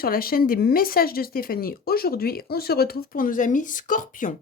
sur la chaîne des messages de Stéphanie. Aujourd'hui, on se retrouve pour nos amis Scorpions.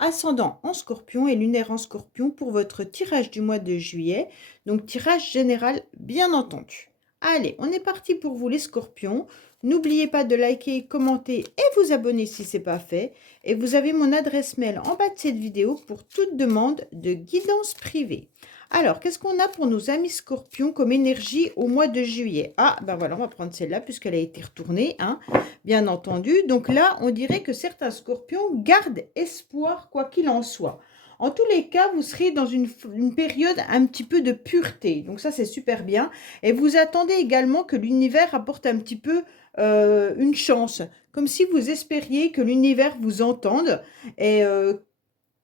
Ascendant en Scorpion et lunaire en Scorpion pour votre tirage du mois de juillet. Donc tirage général bien entendu. Allez, on est parti pour vous les Scorpions. N'oubliez pas de liker, commenter et vous abonner si ce n'est pas fait. Et vous avez mon adresse mail en bas de cette vidéo pour toute demande de guidance privée. Alors, qu'est-ce qu'on a pour nos amis Scorpions comme énergie au mois de juillet? Ah, ben voilà, on va prendre celle-là puisqu'elle a été retournée, hein, bien entendu. Donc là, on dirait que certains Scorpions gardent espoir quoi qu'il en soit. En tous les cas, vous serez dans une période un petit peu de pureté. Donc ça, c'est super bien. Et vous attendez également que l'univers apporte un petit peu une chance. Comme si vous espériez que l'univers vous entende et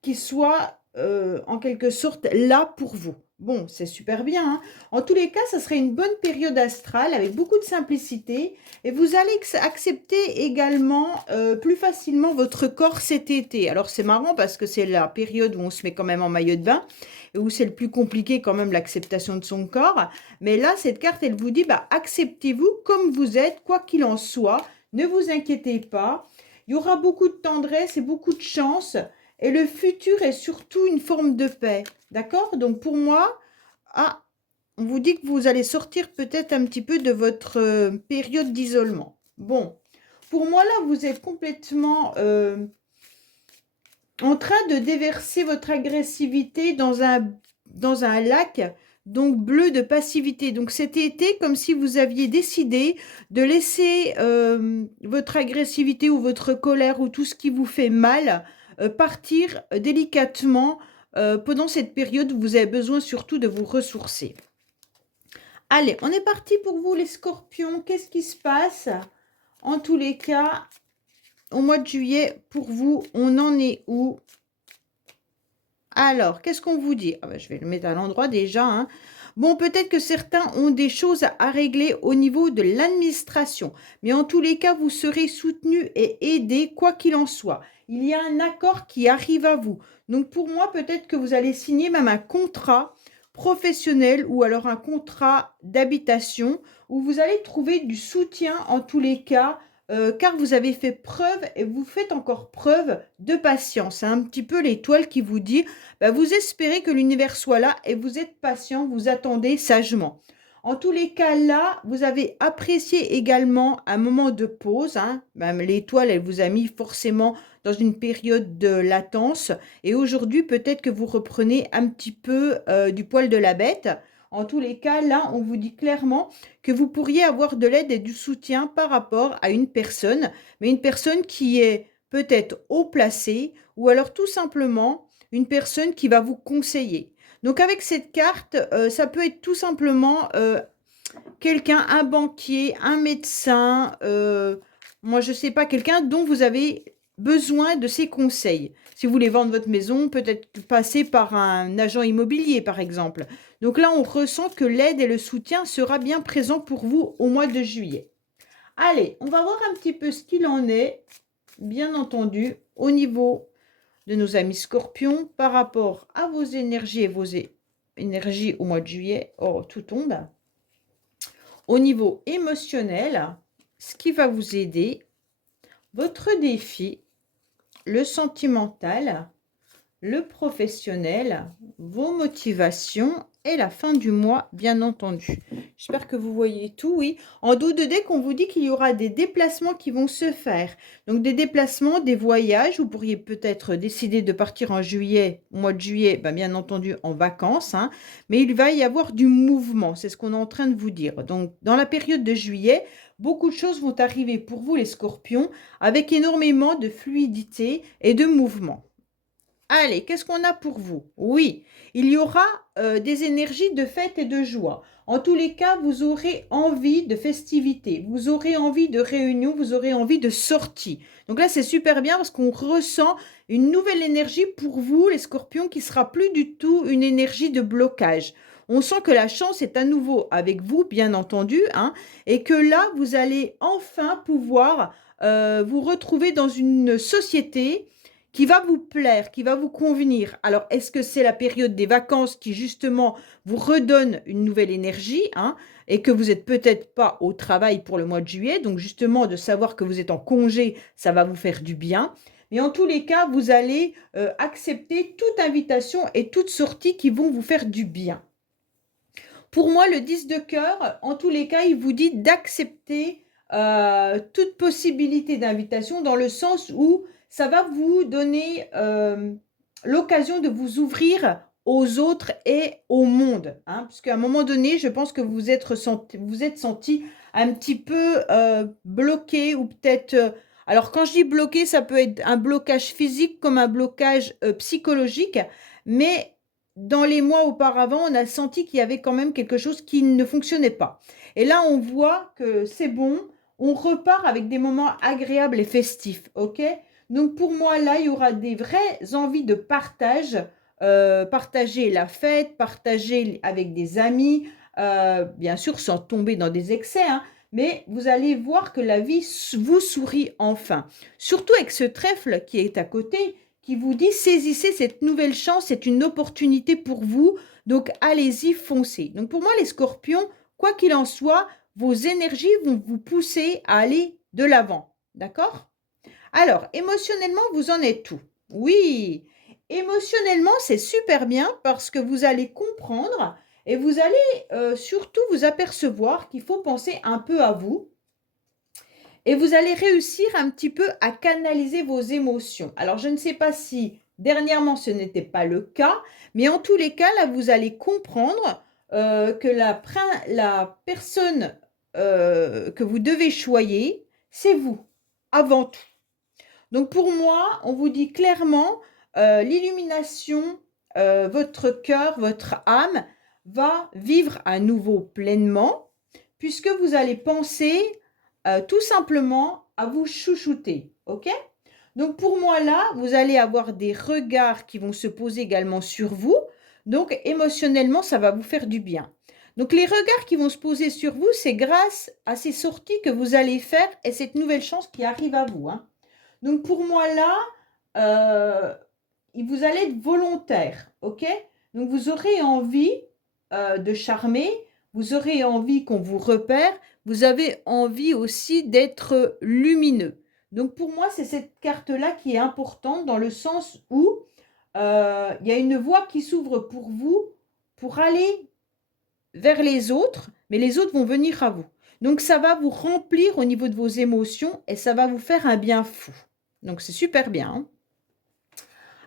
qu'il soit en quelque sorte là pour vous. Bon, c'est super bien, hein. En tous les cas, ça serait une bonne période astrale avec beaucoup de simplicité et vous allez accepter également plus facilement votre corps cet été. Alors, c'est marrant parce que c'est la période où on se met quand même en maillot de bain et où c'est le plus compliqué quand même l'acceptation de son corps. Mais là, cette carte, elle vous dit, bah, acceptez-vous comme vous êtes, quoi qu'il en soit. Ne vous inquiétez pas. Il y aura beaucoup de tendresse et beaucoup de chance. Et le futur est surtout une forme de paix. D'accord? Donc pour moi, on vous dit que vous allez sortir peut-être un petit peu de votre période d'isolement. Bon, pour moi là, vous êtes complètement en train de déverser votre agressivité dans un lac donc bleu de passivité. Donc cet été, comme si vous aviez décidé de laisser votre agressivité ou votre colère ou tout ce qui vous fait mal partir délicatement pendant cette période où vous avez besoin surtout de vous ressourcer. Allez, on est parti pour vous les Scorpions. Qu'est-ce qui se passe? En tous les cas, au mois de juillet, pour vous, on en est où? Alors, qu'est-ce qu'on vous dit? Je vais le mettre à l'endroit déjà, hein. Bon, peut-être que certains ont des choses à régler au niveau de l'administration. Mais en tous les cas, vous serez soutenu et aidé, quoi qu'il en soit. Il y a un accord qui arrive à vous. Donc, pour moi, peut-être que vous allez signer même un contrat professionnel ou alors un contrat d'habitation où vous allez trouver du soutien en tous les cas car vous avez fait preuve et vous faites encore preuve de patience. C'est un petit peu l'étoile qui vous dit, vous espérez que l'univers soit là et vous êtes patient, vous attendez sagement. En tous les cas, là, vous avez apprécié également un moment de pause, hein. L'étoile, elle vous a mis forcément dans une période de latence. Et aujourd'hui, peut-être que vous reprenez un petit peu du poil de la bête. En tous les cas, là, on vous dit clairement que vous pourriez avoir de l'aide et du soutien par rapport à une personne, mais une personne qui est peut-être haut placée ou alors tout simplement une personne qui va vous conseiller. Donc avec cette carte, ça peut être tout simplement quelqu'un, un banquier, un médecin, moi je ne sais pas, quelqu'un dont vous avez besoin de ses conseils. Si vous voulez vendre votre maison, peut-être passer par un agent immobilier par exemple. Donc là, on ressent que l'aide et le soutien sera bien présent pour vous au mois de juillet. Allez, on va voir un petit peu ce qu'il en est, bien entendu, au niveau de nos amis Scorpions par rapport à vos énergies et vos énergies au mois de juillet. Oh, tout tombe. Au niveau émotionnel, ce qui va vous aider, votre défi, le sentimental, le professionnel, vos motivations et la fin du mois, bien entendu. J'espère que vous voyez tout, oui. En dos de deck, on vous dit qu'il y aura des déplacements qui vont se faire. Donc, des déplacements, des voyages. Vous pourriez peut-être décider de partir en juillet, au mois de juillet, bien entendu, en vacances, hein. Mais il va y avoir du mouvement. C'est ce qu'on est en train de vous dire. Donc, dans la période de juillet, beaucoup de choses vont arriver pour vous, les Scorpions, avec énormément de fluidité et de mouvement. Allez, qu'est-ce qu'on a pour vous? Oui, il y aura des énergies de fête et de joie. En tous les cas, vous aurez envie de festivités, vous aurez envie de réunions, vous aurez envie de sorties. Donc là, c'est super bien parce qu'on ressent une nouvelle énergie pour vous, les Scorpions, qui sera plus du tout une énergie de blocage. On sent que la chance est à nouveau avec vous, bien entendu, hein, et que là, vous allez enfin pouvoir vous retrouver dans une société qui va vous plaire, qui va vous convenir. Alors, est-ce que c'est la période des vacances qui, justement, vous redonne une nouvelle énergie, hein, et que vous n'êtes peut-être pas au travail pour le mois de juillet, donc justement, de savoir que vous êtes en congé, ça va vous faire du bien. Mais en tous les cas, vous allez accepter toute invitation et toute sortie qui vont vous faire du bien. Pour moi, le 10 de cœur, en tous les cas, il vous dit d'accepter toute possibilité d'invitation dans le sens où ça va vous donner l'occasion de vous ouvrir aux autres et au monde. Hein, parce qu'à un moment donné, je pense que vous êtes senti un petit peu bloqué ou peut-être... alors, quand je dis bloqué, ça peut être un blocage physique comme un blocage psychologique, mais dans les mois auparavant, on a senti qu'il y avait quand même quelque chose qui ne fonctionnait pas. Et là, on voit que c'est bon, on repart avec des moments agréables et festifs, ok? Donc pour moi, là, il y aura des vraies envies de partage, partager la fête, partager avec des amis, bien sûr sans tomber dans des excès, hein, mais vous allez voir que la vie vous sourit enfin. Surtout avec ce trèfle qui est à côté, qui vous dit saisissez cette nouvelle chance, c'est une opportunité pour vous, donc allez-y, foncez. Donc pour moi, les scorpions, quoi qu'il en soit, vos énergies vont vous pousser à aller de l'avant, d'accord? Alors, émotionnellement, vous en êtes où? Oui, émotionnellement, c'est super bien parce que vous allez comprendre et vous allez surtout vous apercevoir qu'il faut penser un peu à vous et vous allez réussir un petit peu à canaliser vos émotions. Alors, je ne sais pas si dernièrement ce n'était pas le cas, mais en tous les cas, là, vous allez comprendre que la personne que vous devez choisir, c'est vous, avant tout. Donc pour moi, on vous dit clairement, l'illumination, votre cœur, votre âme va vivre à nouveau pleinement, puisque vous allez penser tout simplement à vous chouchouter, ok? Donc pour moi là, vous allez avoir des regards qui vont se poser également sur vous, donc émotionnellement, ça va vous faire du bien. Donc les regards qui vont se poser sur vous, c'est grâce à ces sorties que vous allez faire et cette nouvelle chance qui arrive à vous, hein. Donc pour moi là, vous allez être volontaire, ok? Donc vous aurez envie de charmer, vous aurez envie qu'on vous repère, vous avez envie aussi d'être lumineux. Donc pour moi, c'est cette carte-là qui est importante dans le sens où il y a une voie qui s'ouvre pour vous pour aller vers les autres, mais les autres vont venir à vous. Donc ça va vous remplir au niveau de vos émotions et ça va vous faire un bien fou. Donc c'est super bien, hein.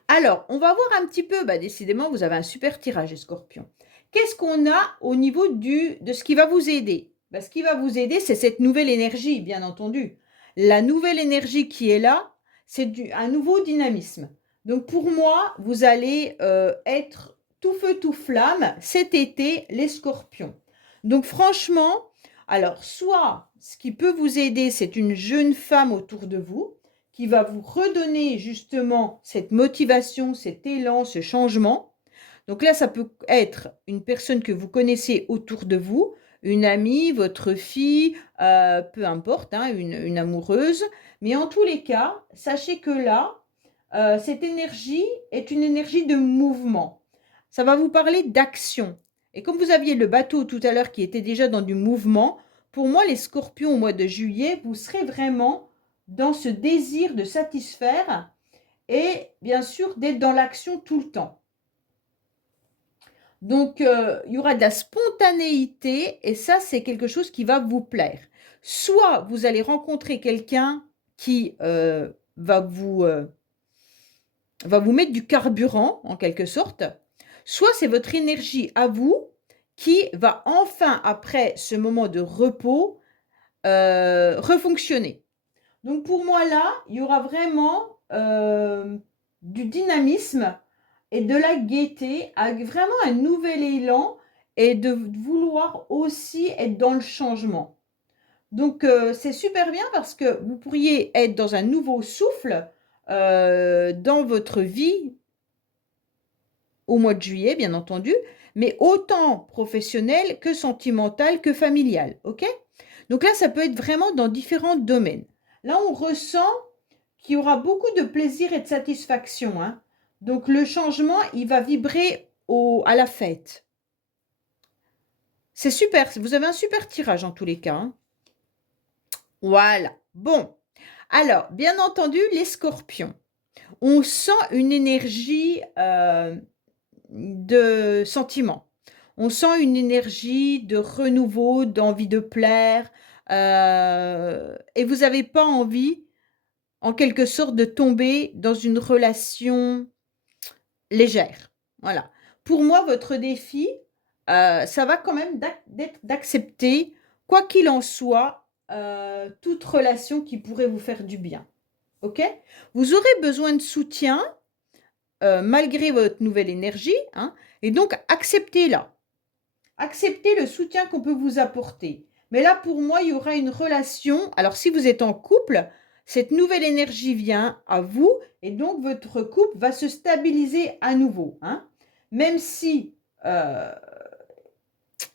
Alors, on va voir un petit peu, décidément, vous avez un super tirage, les scorpions. Qu'est-ce qu'on a au niveau de ce qui va vous aider? Ce qui va vous aider, c'est cette nouvelle énergie, bien entendu. La nouvelle énergie qui est là, c'est un nouveau dynamisme. Donc pour moi, vous allez être tout feu, tout flamme cet été, les scorpions. Donc franchement, alors soit ce qui peut vous aider, c'est une jeune femme autour de vous, qui va vous redonner justement cette motivation, cet élan, ce changement. Donc là, ça peut être une personne que vous connaissez autour de vous, une amie, votre fille, peu importe, hein, une amoureuse. Mais en tous les cas, sachez que là, cette énergie est une énergie de mouvement. Ça va vous parler d'action. Et comme vous aviez le bateau tout à l'heure qui était déjà dans du mouvement, pour moi, les scorpions au mois de juillet, vous serez vraiment dans ce désir de satisfaire et bien sûr d'être dans l'action tout le temps. Donc, il y aura de la spontanéité et ça, c'est quelque chose qui va vous plaire. Soit vous allez rencontrer quelqu'un qui va vous mettre du carburant, en quelque sorte, soit c'est votre énergie à vous qui va enfin, après ce moment de repos, refonctionner. Donc pour moi là, il y aura vraiment du dynamisme et de la gaieté, avec vraiment un nouvel élan et de vouloir aussi être dans le changement. Donc c'est super bien parce que vous pourriez être dans un nouveau souffle dans votre vie au mois de juillet, bien entendu, mais autant professionnel que sentimental que familial, ok? Donc là, ça peut être vraiment dans différents domaines. Là, on ressent qui aura beaucoup de plaisir et de satisfaction, hein. Donc, le changement, il va vibrer à la fête. C'est super, vous avez un super tirage en tous les cas, hein. Voilà. Bon, alors, bien entendu, les scorpions. On sent une énergie de sentiment. On sent une énergie de renouveau, d'envie de plaire. Et vous n'avez pas envie, en quelque sorte, de tomber dans une relation légère. Voilà. Pour moi, votre défi, ça va quand même d'être d'accepter, quoi qu'il en soit, toute relation qui pourrait vous faire du bien. OK? Vous aurez besoin de soutien, malgré votre nouvelle énergie, hein, et donc acceptez-la. Acceptez le soutien qu'on peut vous apporter. Mais là, pour moi, il y aura une relation. Alors, si vous êtes en couple, cette nouvelle énergie vient à vous et donc votre couple va se stabiliser à nouveau, hein. Même si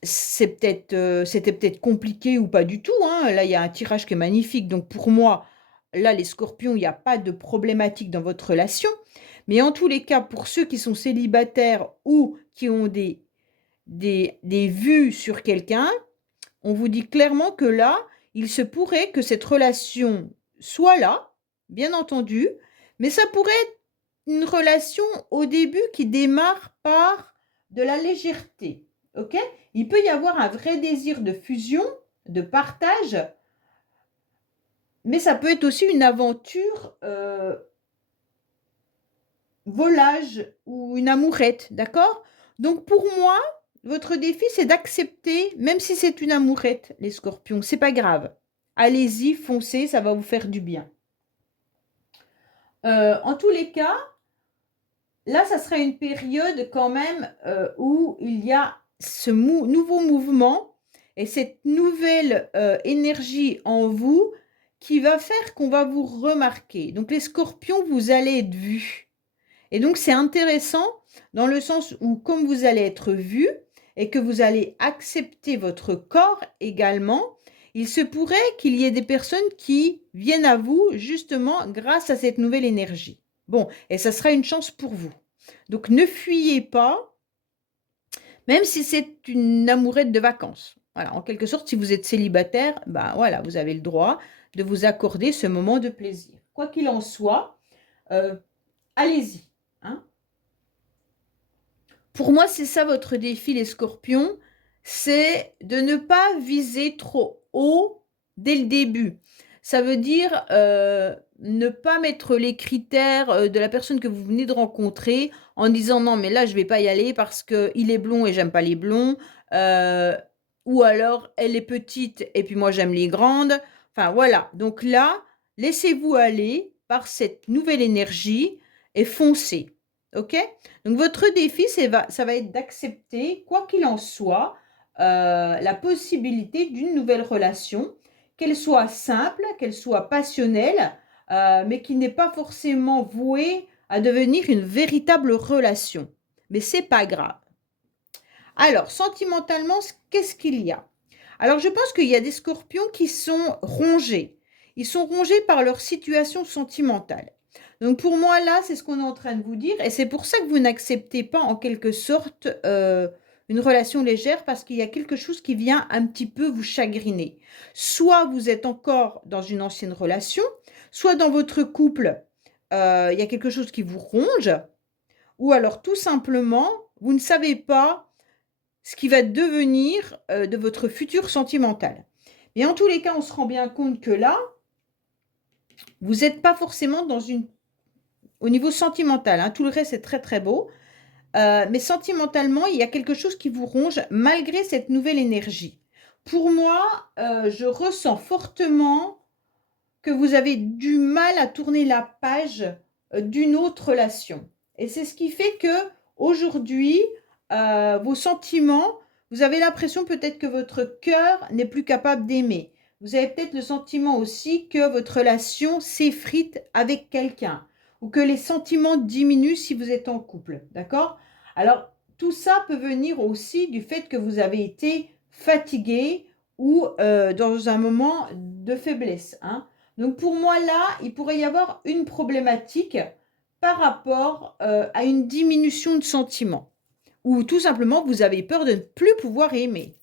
c'était peut-être compliqué ou pas du tout, hein. Là, il y a un tirage qui est magnifique. Donc, pour moi, là, les scorpions, il n'y a pas de problématique dans votre relation. Mais en tous les cas, pour ceux qui sont célibataires ou qui ont des vues sur quelqu'un, on vous dit clairement que là, il se pourrait que cette relation soit là, bien entendu, mais ça pourrait être une relation au début qui démarre par de la légèreté. OK? Il peut y avoir un vrai désir de fusion, de partage, mais ça peut être aussi une aventure volage ou une amourette, d'accord? Donc pour moi, votre défi, c'est d'accepter, même si c'est une amourette, les scorpions, c'est pas grave. Allez-y, foncez, ça va vous faire du bien. En tous les cas, là, ça sera une période quand même où il y a ce nouveau mouvement et cette nouvelle énergie en vous qui va faire qu'on va vous remarquer. Donc les scorpions, vous allez être vus. Et donc, c'est intéressant dans le sens où, comme vous allez être vu et que vous allez accepter votre corps également, il se pourrait qu'il y ait des personnes qui viennent à vous justement grâce à cette nouvelle énergie. Bon, et ça sera une chance pour vous. Donc, ne fuyez pas, même si c'est une amourette de vacances. Voilà, en quelque sorte, si vous êtes célibataire, ben voilà, vous avez le droit de vous accorder ce moment de plaisir. Quoi qu'il en soit, allez-y, hein. Pour moi, c'est ça votre défi, les scorpions, c'est de ne pas viser trop haut dès le début. Ça veut dire ne pas mettre les critères de la personne que vous venez de rencontrer en disant non, mais là, je ne vais pas y aller parce qu'il est blond et j'aime pas les blonds. Ou alors, elle est petite et puis moi, j'aime les grandes. Enfin, voilà. Donc là, laissez-vous aller par cette nouvelle énergie et foncez. OK? Donc, votre défi, ça va être d'accepter, quoi qu'il en soit, la possibilité d'une nouvelle relation, qu'elle soit simple, qu'elle soit passionnelle, mais qui n'est pas forcément vouée à devenir une véritable relation. Mais c'est pas grave. Alors, sentimentalement, qu'est-ce qu'il y a? Alors, je pense qu'il y a des scorpions qui sont rongés. Ils sont rongés par leur situation sentimentale. Donc pour moi, là, c'est ce qu'on est en train de vous dire. Et c'est pour ça que vous n'acceptez pas en quelque sorte une relation légère parce qu'il y a quelque chose qui vient un petit peu vous chagriner. Soit vous êtes encore dans une ancienne relation, soit dans votre couple, il y a quelque chose qui vous ronge, ou alors tout simplement, vous ne savez pas ce qui va devenir de votre futur sentimental. Mais en tous les cas, on se rend bien compte que là, vous n'êtes pas forcément dans une au niveau sentimental, hein, tout le reste est très très beau. Mais sentimentalement, il y a quelque chose qui vous ronge malgré cette nouvelle énergie. Pour moi, je ressens fortement que vous avez du mal à tourner la page d'une autre relation. Et c'est ce qui fait que aujourd'hui, vos sentiments, vous avez l'impression peut-être que votre cœur n'est plus capable d'aimer. Vous avez peut-être le sentiment aussi que votre relation s'effrite avec quelqu'un ou que les sentiments diminuent si vous êtes en couple, d'accord? Alors, tout ça peut venir aussi du fait que vous avez été fatigué ou dans un moment de faiblesse, hein. Donc pour moi, là, il pourrait y avoir une problématique par rapport à une diminution de sentiments. Ou tout simplement, vous avez peur de ne plus pouvoir aimer.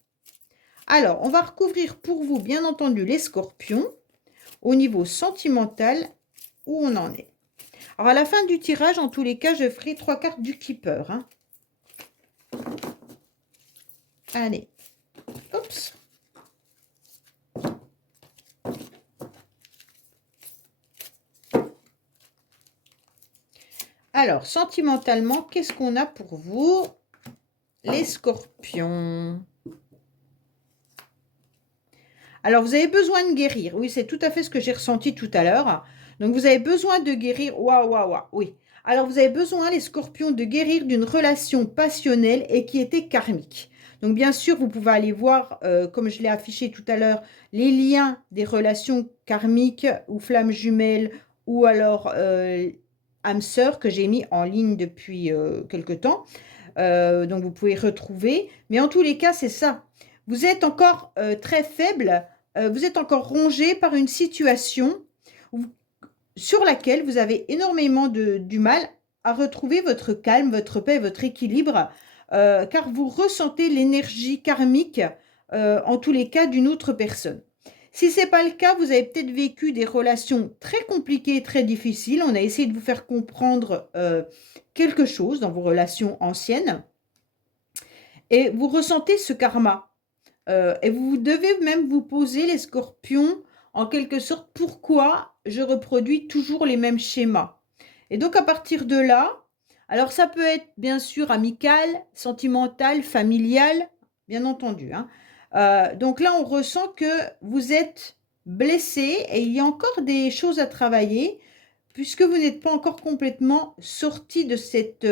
Alors, on va recouvrir pour vous, bien entendu, les scorpions au niveau sentimental où on en est. Alors, à la fin du tirage, en tous les cas, je ferai 3 cartes du Keeper. Hein. Allez, oups. Alors, sentimentalement, qu'est-ce qu'on a pour vous, les scorpions? Alors, vous avez besoin de guérir. Oui, c'est tout à fait ce que j'ai ressenti tout à l'heure. Donc, vous avez besoin de guérir. Waouh, waouh, waouh. Oui. Alors, vous avez besoin, les scorpions, de guérir d'une relation passionnelle et qui était karmique. Donc, bien sûr, vous pouvez aller voir, comme je l'ai affiché tout à l'heure, les liens des relations karmiques ou flammes jumelles ou alors âme sœur que j'ai mis en ligne depuis quelque temps. Donc, vous pouvez retrouver. Mais en tous les cas, c'est ça. Vous êtes encore très faible. Vous êtes encore rongé par une situation sur laquelle vous avez énormément du mal à retrouver votre calme, votre paix, votre équilibre, car vous ressentez l'énergie karmique, en tous les cas, d'une autre personne. Si ce n'est pas le cas, vous avez peut-être vécu des relations très compliquées, très difficiles. On a essayé de vous faire comprendre quelque chose dans vos relations anciennes. Et vous ressentez ce karma. Et vous devez même vous poser, les scorpions, en quelque sorte, pourquoi je reproduis toujours les mêmes schémas. Et donc, à partir de là, alors ça peut être bien sûr amical, sentimental, familial, bien entendu. Hein. Donc là, on ressent que vous êtes blessé et il y a encore des choses à travailler puisque vous n'êtes pas encore complètement sorti de cette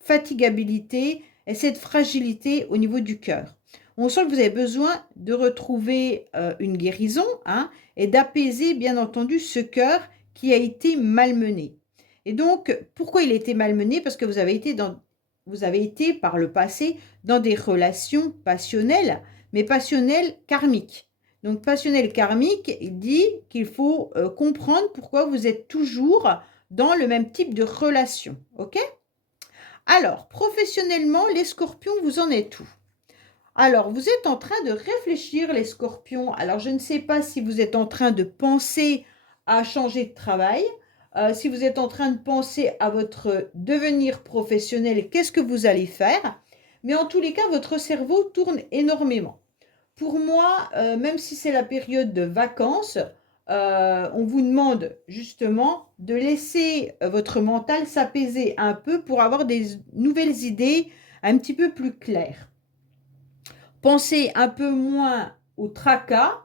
fatigabilité et cette fragilité au niveau du cœur. On sent que vous avez besoin de retrouver une guérison hein, et d'apaiser, bien entendu, ce cœur qui a été malmené. Et donc, pourquoi il a été malmené? Parce que vous avez été par le passé dans des relations passionnelles, mais passionnelles karmiques. Donc, passionnel karmique, il dit qu'il faut comprendre pourquoi vous êtes toujours dans le même type de relation. OK? Alors, professionnellement, les scorpions, vous en êtes où? Alors, vous êtes en train de réfléchir, les scorpions. Alors, je ne sais pas si vous êtes en train de penser à changer de travail, si vous êtes en train de penser à votre devenir professionnel, qu'est-ce que vous allez faire? Mais en tous les cas, votre cerveau tourne énormément. Pour moi, même si c'est la période de vacances, on vous demande justement de laisser votre mental s'apaiser un peu pour avoir des nouvelles idées un petit peu plus claires. Pensez un peu moins au tracas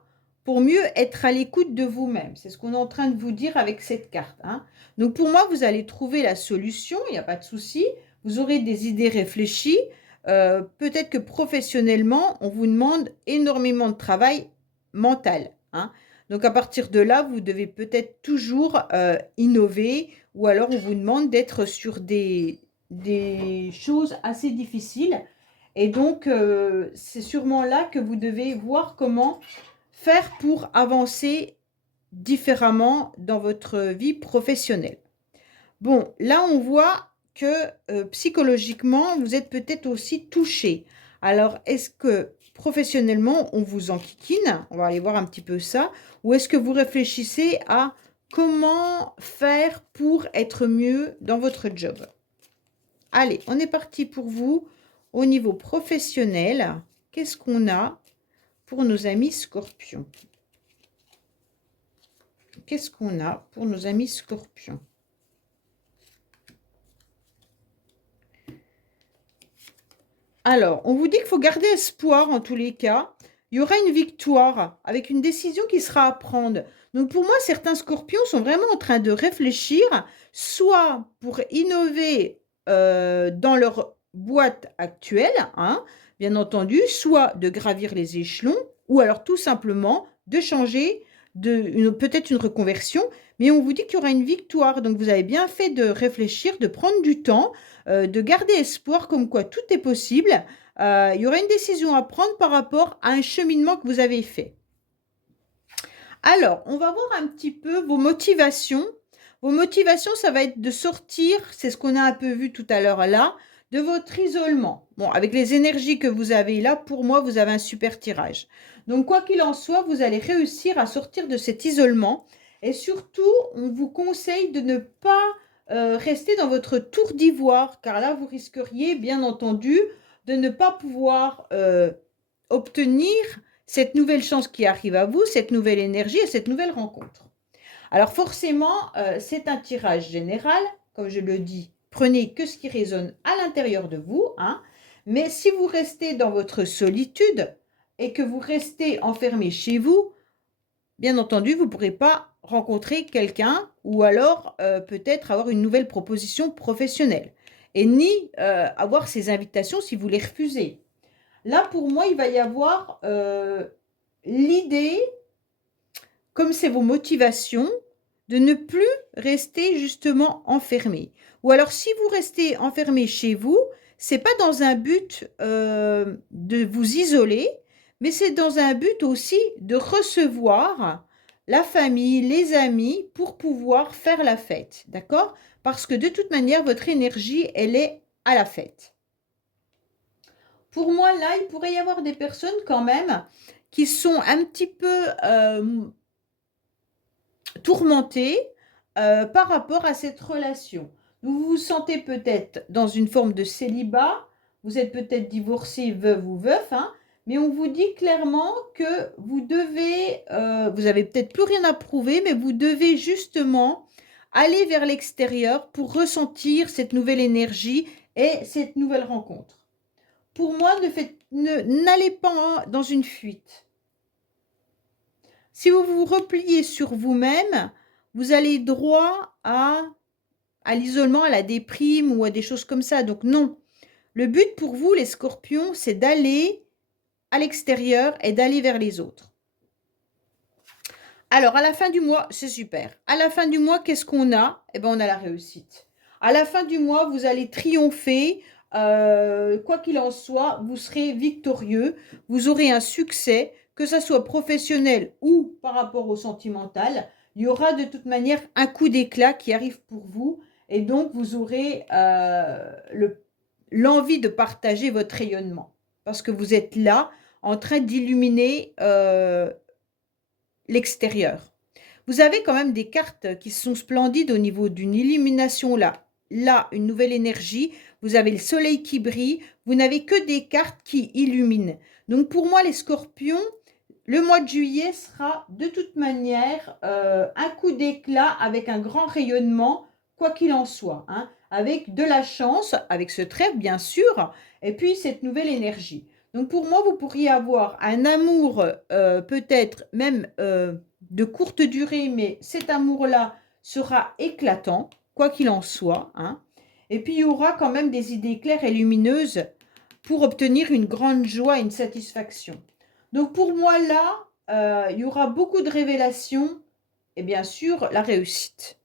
pour mieux être à l'écoute de vous-même. C'est ce qu'on est en train de vous dire avec cette carte. Hein. Donc pour moi, vous allez trouver la solution, il n'y a pas de souci. Vous aurez des idées réfléchies. Peut-être que professionnellement, on vous demande énormément de travail mental. Hein. Donc à partir de là, vous devez peut-être toujours innover ou alors on vous demande d'être sur des choses assez difficiles. Et donc, c'est sûrement là que vous devez voir comment faire pour avancer différemment dans votre vie professionnelle. Bon, là, on voit que psychologiquement, vous êtes peut-être aussi touché. Alors, est-ce que professionnellement, on vous enquiquine? On va aller voir un petit peu ça. Ou est-ce que vous réfléchissez à comment faire pour être mieux dans votre job? Allez, on est parti pour vous. Au niveau professionnel, qu'est-ce qu'on a pour nos amis scorpions? Qu'est-ce qu'on a pour nos amis scorpions? Alors, on vous dit qu'il faut garder espoir en tous les cas. Il y aura une victoire avec une décision qui sera à prendre. Donc pour moi, certains scorpions sont vraiment en train de réfléchir, soit pour innover dans leur boîte actuelle, hein, bien entendu, soit de gravir les échelons, ou alors tout simplement de changer, peut-être une reconversion, mais on vous dit qu'il y aura une victoire. Donc vous avez bien fait de réfléchir, de prendre du temps, de garder espoir comme quoi tout est possible. Il y aura une décision à prendre par rapport à un cheminement que vous avez fait. Alors, on va voir un petit peu vos motivations. Vos motivations, ça va être de sortir, c'est ce qu'on a un peu vu tout à l'heure là, de votre isolement. Bon, avec les énergies que vous avez là, pour moi, vous avez un super tirage. Donc, quoi qu'il en soit, vous allez réussir à sortir de cet isolement. Et surtout, on vous conseille de ne pas rester dans votre tour d'ivoire, car là, vous risqueriez, bien entendu, de ne pas pouvoir obtenir cette nouvelle chance qui arrive à vous, cette nouvelle énergie et cette nouvelle rencontre. Alors forcément, c'est un tirage général, comme je le dis, prenez que ce qui résonne à l'intérieur de vous, hein, mais si vous restez dans votre solitude et que vous restez enfermé chez vous, bien entendu, vous ne pourrez pas rencontrer quelqu'un ou alors peut-être avoir une nouvelle proposition professionnelle et ni avoir ces invitations si vous les refusez. Là, pour moi, il va y avoir l'idée, comme c'est vos motivations, de ne plus rester justement enfermé. Ou alors, si vous restez enfermé chez vous, c'est pas dans un but de vous isoler, mais c'est dans un but aussi de recevoir la famille, les amis, pour pouvoir faire la fête. D'accord? Parce que de toute manière, votre énergie, elle est à la fête. Pour moi, là, il pourrait y avoir des personnes quand même qui sont un petit peu tourmentées par rapport à cette relation. Vous vous sentez peut-être dans une forme de célibat, vous êtes peut-être divorcé, veuve ou veuf, hein, mais on vous dit clairement que vous devez, vous avez peut-être plus rien à prouver, mais vous devez justement aller vers l'extérieur pour ressentir cette nouvelle énergie et cette nouvelle rencontre. Pour moi, n'allez pas dans une fuite. Si vous vous repliez sur vous-même, vous allez droit à l'isolement, à la déprime ou à des choses comme ça. Donc non. Le but pour vous, les scorpions, c'est d'aller à l'extérieur et d'aller vers les autres. Alors, à la fin du mois, c'est super. À la fin du mois, qu'est-ce qu'on a? Eh bien, on a la réussite. À la fin du mois, vous allez triompher. Quoi qu'il en soit, vous serez victorieux. Vous aurez un succès, que ce soit professionnel ou par rapport au sentimental. Il y aura de toute manière un coup d'éclat qui arrive pour vous. Et donc, vous aurez l'envie de partager votre rayonnement. Parce que vous êtes là, en train d'illuminer l'extérieur. Vous avez quand même des cartes qui sont splendides au niveau d'une illumination là. Là, une nouvelle énergie. Vous avez le soleil qui brille. Vous n'avez que des cartes qui illuminent. Donc pour moi, les scorpions, le mois de juillet sera de toute manière un coup d'éclat avec un grand rayonnement, quoi qu'il en soit. Hein, avec de la chance, avec ce trèfle bien sûr, et puis cette nouvelle énergie. Donc pour moi, vous pourriez avoir un amour peut-être même de courte durée, mais cet amour-là sera éclatant, quoi qu'il en soit. Hein. Et puis il y aura quand même des idées claires et lumineuses pour obtenir une grande joie et une satisfaction. Donc pour moi là, il y aura beaucoup de révélations et bien sûr la réussite.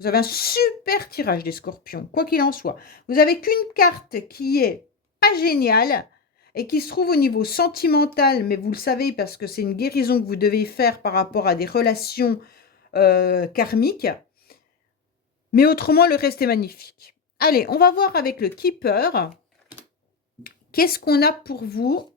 Vous avez un super tirage des scorpions, quoi qu'il en soit. Vous n'avez qu'une carte qui est pas géniale et qui se trouve au niveau sentimental, mais vous le savez parce que c'est une guérison que vous devez faire par rapport à des relations karmiques. Mais autrement, le reste est magnifique. Allez, on va voir avec le Keeper. Qu'est-ce qu'on a pour vous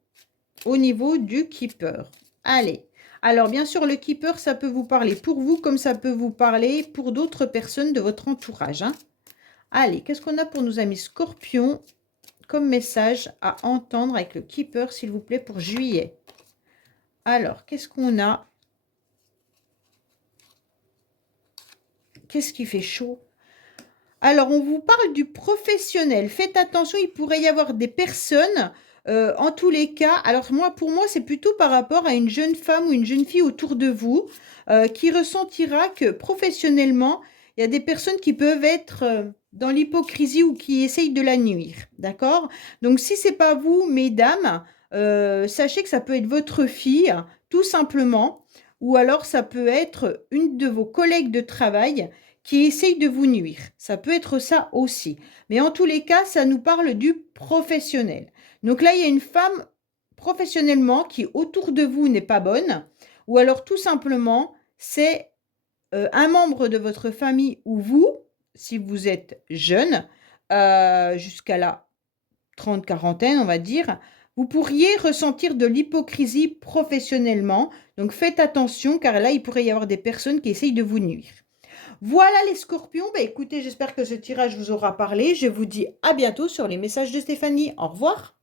au niveau du Keeper? Allez. Alors, bien sûr, le Keeper, ça peut vous parler pour vous comme ça peut vous parler pour d'autres personnes de votre entourage. Hein. Allez, qu'est-ce qu'on a pour nos amis Scorpions comme message à entendre avec le Keeper, s'il vous plaît, pour juillet? Alors, qu'est-ce qu'on a? Qu'est-ce qui fait chaud? Alors, on vous parle du professionnel. Faites attention, il pourrait y avoir des personnes, en tous les cas. Alors, pour moi, c'est plutôt par rapport à une jeune femme ou une jeune fille autour de vous qui ressentira que professionnellement, il y a des personnes qui peuvent être dans l'hypocrisie ou qui essayent de la nuire. D'accord? Donc, si ce n'est pas vous, mesdames, sachez que ça peut être votre fille, tout simplement. Ou alors, ça peut être une de vos collègues de travail qui essaye de vous nuire. Ça peut être ça aussi. Mais en tous les cas, ça nous parle du professionnel. Donc là, il y a une femme professionnellement qui autour de vous n'est pas bonne. Ou alors tout simplement, c'est un membre de votre famille ou vous, si vous êtes jeune, jusqu'à la quarantaine, on va dire, vous pourriez ressentir de l'hypocrisie professionnellement. Donc faites attention car là, il pourrait y avoir des personnes qui essayent de vous nuire. Voilà les scorpions. Bah, écoutez, j'espère que ce tirage vous aura parlé. Je vous dis à bientôt sur les messages de Stéphanie. Au revoir.